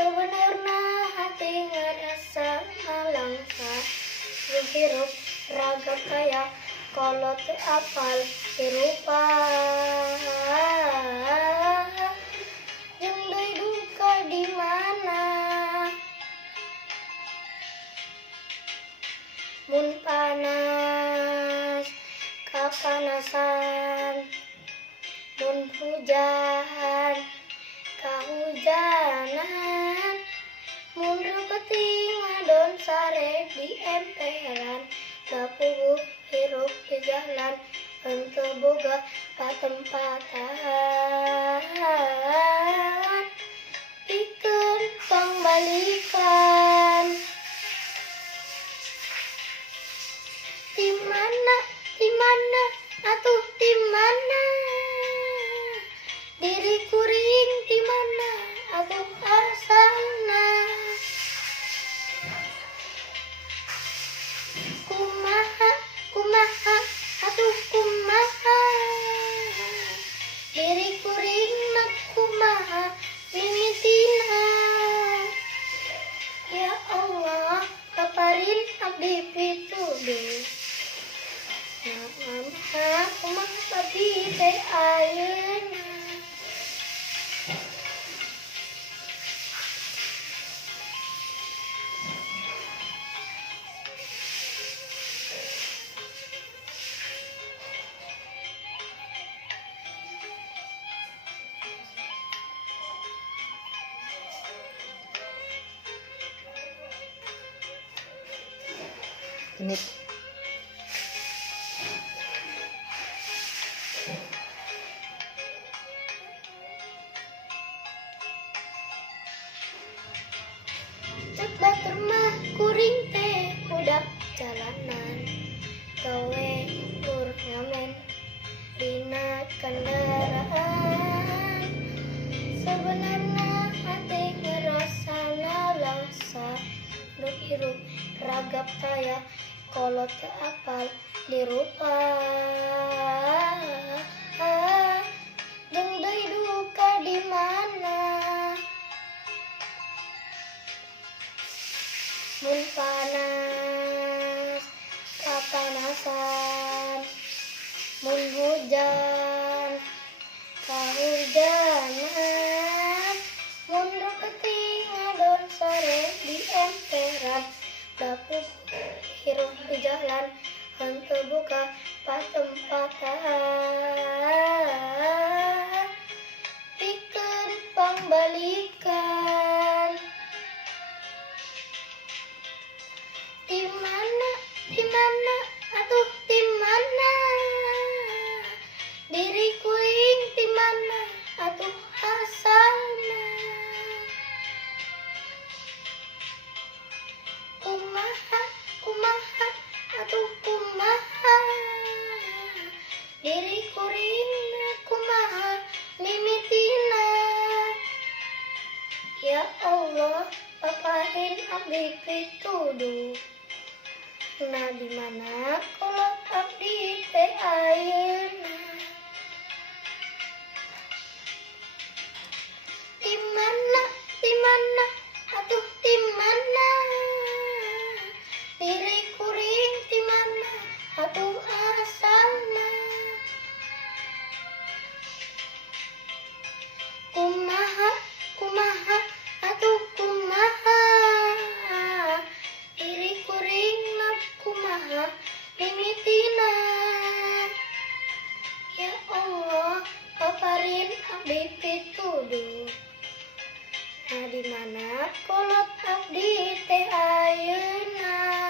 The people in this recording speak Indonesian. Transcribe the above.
sebenarnya hati ngerasa malangsa hirup raga kaya kalau teu apal hirupa jeung deui duka di mana mun panas kapanasan mun hujan kahujanan mun repeuting ngadon sare di emperan kapuguh hirup di jalan henteu boga patempatan pikeun pangbalikan di mana atuh di mana diri kuring di mana atuh asalna kumaha atuh kumaha diri kuring nak kumaha mimitina ya Allah paparin abdi pituduh kumaha abdi teh ayeuna Ini cek batur mah kuring teh budak jalanan gawe tur ngamen dina kendaraan sebenarnya hati ngerasana langsa nuk hirup ragap kaya kalau teu apal dirupa jeung deui duka di mana mun panas kapanasan mun hujan kahujanan mun repeuting ngadon sare di emperan dapur hirup di jalan henteu boga patempatan pikeun pangbalikan di mana atuh di mana diri kuring di mana atuh asalna kumaha atuh kumaha diri kuring kumaha mimitina ya Allah paparin abdi pituduh nah di mana kolot abdi teh ayeuna di mana atuh di mana diri kuring di mana atuh asalna kumaha atuh kumaha diri kuring nak kumaha mimitina ya Allah paparin abdi pituduh nah di mana kolot abdi teh ayeuna